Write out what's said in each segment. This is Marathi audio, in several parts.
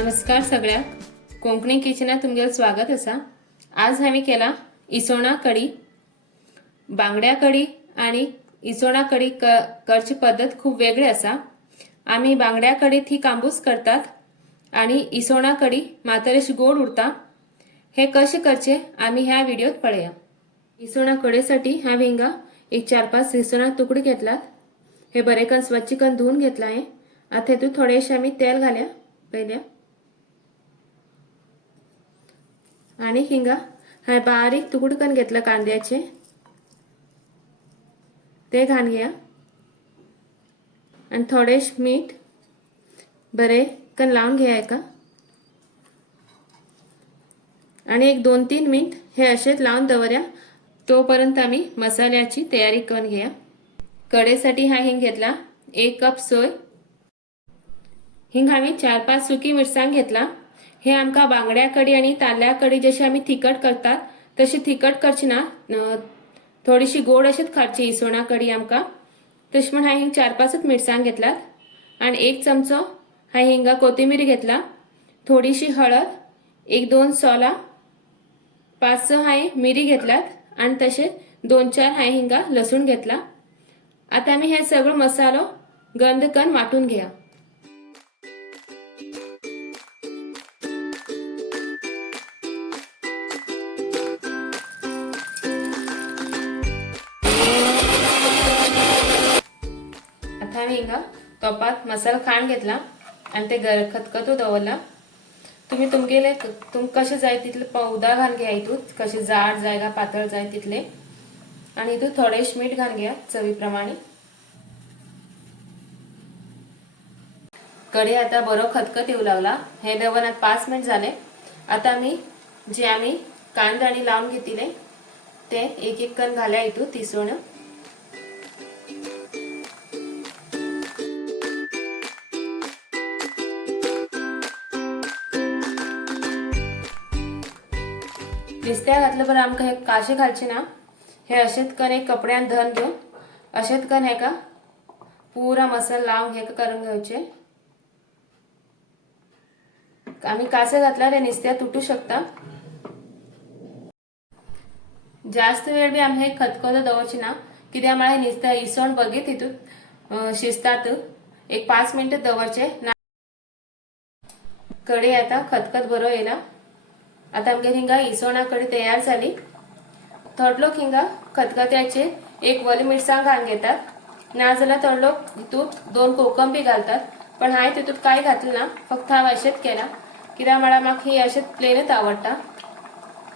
नमस्कार सगळ्यांक कोंकणी किचनात तुमगेलें स्वागत आसा। आज हांवें केला इसवणा कडी। बांगड्या कडी आणि इसवणा कडी करची पद्धत खूप वेगळी आसा। आम्ही बांगड्या कडीत ही कांबूस करतात आणि इसवणा कडी मातरेशी गोड उरता। हे कशे करचे आम्ही ह्या व्हिडिओत पळया। इसवणा कडेसाठी हांवें हिंगा एक 4-5 इसवणा तुकडे घेतलात। हे बरेकन स्वच्छ करून धुवून घेतला आहे। आता हेतून थोडेशे आम्ही तेल घालया पयल्या आणि हिंगा हाय बारीक तुकडे करून घेतला कांद्याचे ते घालून घ्या आणि थोडेश मीठ बरे कन लावून घ्या एका आणि एक 2-3 मिनिट हे असेच लावून दवऱ्या। तोपर्यंत आम्ही मसाल्याची तयारी करून घ्या। कडेसाठी हा हिंग घेतला 1 कप सोय। हिंग आम्ही 4-5 सुकी मिरसांग घेतला। हे आमका बांगड्या कडी आणि ताल्ल्या कडी जशी आम्ही तिखट करतात तशी तिखट करची ना, थोडीशी गोड अशीच खाची इसवणा कडी आमका। तशी म्हणून हा हिंग 4-5 मिरसांग घेतलात आणि 1 चमचो हा हिंगा कोथिंबीर घेतला। थोडीशी हळद, 1-2 सोला, 5-6 हाय मिरी घेतलात आणि तसे 2-4 हाय हिंगा लसूण घेतला। आता आम्ही हे सगळं मसालो गंध कन वाटून घ्या। आता आम्ही हिंगा तोपात मसाला खाण घेतला आणि ते खतखतू दवरला। तुम्ही तुमगेले कसे जाय तितले उदा घाल घ्या। इतून कसे जाड जाय का पातळ जाय तितले आणि इतून थोडेश मीठ घाल घ्या चवीप्रमाणे। कढी आता बरो खतखत येऊ लागला। हे दवरन आता 5 मिनिट झाले। आता आम्ही कांदा आणि लावून घेतले ते एक कण घाल्या इतून तिसवण। नुस्त्या घातलं पर आमका हे काशे घालचे ना, हे अशेत कण एक कपड्यान धन घेऊन अशेत कण हे का पूरा मसाला लावून हे करून घ्यायचे। आम्ही कासे घातल्यावर हे नुस्त्या तुटू शकता। जास्त वेळ बी आम्ही हे खतखत दवरची ना, कित्याक म्हळ्यार हे नुस्त्या इसवण बगीत हितून शिजतात। एक 5 मिनिट दवरचे। कढी आता खतखत बरो येला। आता आमगे हिंगा इसवणा कडी तयार झाली। थोड लोक हिंगा खतखत्याचे 1 वली मिरसांग घालून घेतात, ना जाल्यार थोड लोक हितून 2 कोकम घालतात। पण हाय तितून काय घातलं ना, फक्त हा अशेच केला कित्याक म्हळ्यार म्हाका ही अशेच प्लेनच आवडता।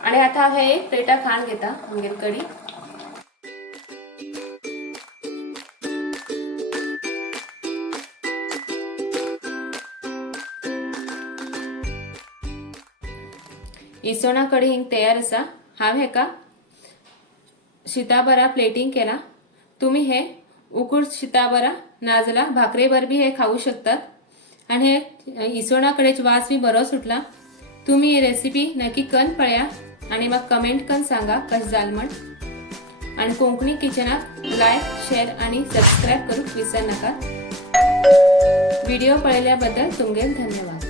आणि आता हे एक प्लेटा खाण घेता आमगेली कडी। इसवणा कडी हिंग तयार आसा। हांव हेका शीताबरा प्लेटिंग केला। तुम्ही हे उकड शीताबरा ना जाल्यार भाकरे बरबी हे खाऊ शकतात आणि हे इसवणा कडेची वास बी बरो सुटला। तुम्ही ही रेसिपी नक्की कन पळया आणि मग कमेंट कन सांगा कश जाल म्हण। आणि कोंकणी किचनाक लाईक, शेअर आणि सबस्क्राईब करूक विसरू नका। व्हिडिओ पळयल्याबद्दल तुमगेले धन्यवाद।